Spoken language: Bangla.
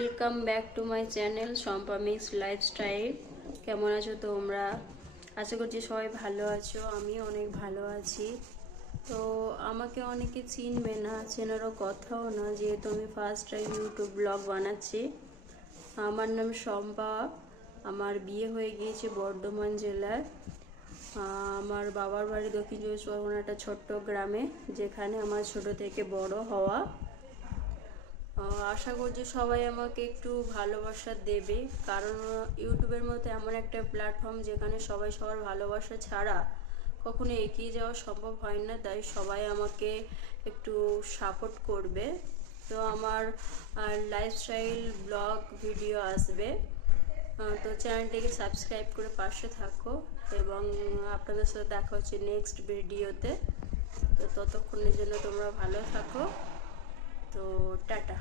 Welcome back to my channel Shampa mix lifestyle. কেমন আছো তোমরা? আশা করছি সবাই ভালো আছো, আমি অনেক ভালো আছি। তো আমাকে অনেকে চিনবে না, চেনারও কথাও না, যেহেতু আমি ফার্স্ট টাইম ইউটিউব ব্লগ বানাচ্ছি। আমার নাম শম্পা। আমার বিয়ে হয়ে গিয়েছে বর্ধমান জেলায়। আমার বাবার বাড়ি দক্ষিণ চব্বিশ পরগনা, একটা ছোট্ট গ্রামে, যেখানে আমার ছোট থেকে বড় হওয়া। আশা করছি সবাই আমাকে একটু ভালোবাসা দেবে, কারণ ইউটিউবের মতো এমন একটা প্ল্যাটফর্ম যেখানে সবাই সবার ভালোবাসা ছাড়া কখনো এগিয়ে যাওয়া সম্ভব হয় না। তাই সবাই আমাকে একটু সাপোর্ট করবে। তো আমার লাইফস্টাইল ব্লগ ভিডিও আসবে, তো চ্যানেলটিকে সাবস্ক্রাইব করে পাশে থাকো, এবং আপনাদের সাথে দেখা হচ্ছে নেক্সট ভিডিওতে। তো ততক্ষণের জন্য তোমরা ভালো থাকো। তো টাটা।